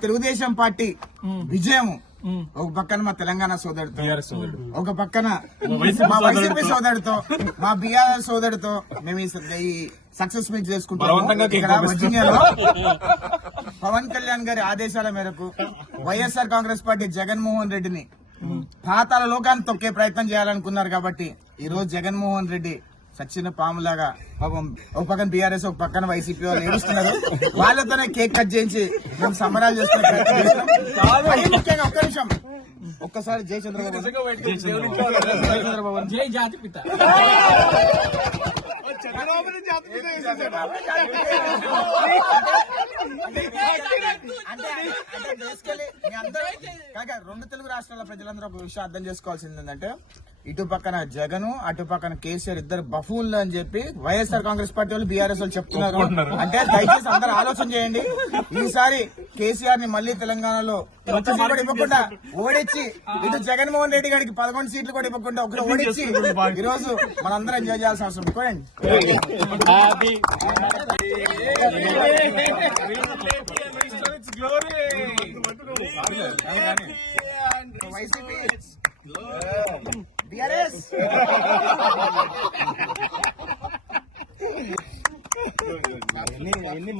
Telugu Desam party విజయం ఒక పక్కన మా తెలంగాణ సోదరుడు. ఒక పక్కన మా వైసీపీ. సోదరుడితో. మా బీఆర్ సోదరుడితో మేము ఈ సక్సెస్ మీట్ చేసుకుంటాము. వర్జీనియాలో పవన్ కళ్యాణ్ గారి ఆదేశాల మేరకు వైఎస్ఆర్ కాంగ్రెస్ పార్టీ జగన్మోహన్ రెడ్డిని పాతాల లోకాన్ని తొక్కే ప్రయత్నం చేయాలనుకున్నారు కాబట్టి ఈ రోజు జగన్మోహన్ రెడ్డి సచ్చిన పాములాగా పాపం ఒక పక్కన బీఆర్ఎస్ ఒక పక్కన వైసీపీ వాళ్ళు ఏడుస్తున్నారు. వాళ్ళతోనే కేక్ కట్ చేయించి మేము సంబరాలు చేస్తున్నాం. ముఖ్యంగా ఒక్క నిమిషం. ఒక్కసారి జై చంద్రబాబు. జై చంద్రబాబు. జై జాతి పిత. అంటే అంటే basically మీ అందరూ కాక రెండు తెలుగు రాష్ట్రాల ప్రజలందరూ ఒక విషయం అర్థం చేసుకోవాల్సింది ఏంటంటే ఇటు పక్కన జగన్ అటు పక్కన కేసీఆర్ ఇద్దరు బఫూన్లు అని చెప్పి వైఎస్ఆర్ కాంగ్రెస్ పార్టీ వాళ్ళు బీఆర్ఎస్ వాళ్ళు చెప్తున్నారు అంటే దయచేసి అందరూ ఆలోచన చేయండి ఈసారి కేసీఆర్ని మళ్ళీ తెలంగాణలో కూడా ఇవ్వకుండా ఓడించి ఇటు జగన్మోహన్ రెడ్డి గారికి పదకొండు సీట్లు కూడా ఇవ్వకుండా ఒకరు ఓడించి ఈ రోజు మనందరం ఎంజాయ్ చేయాల్సిన అవసరం. కోయండి వైసీపీ బీఆర్ఎస్ ఎన్ని ఎన్ని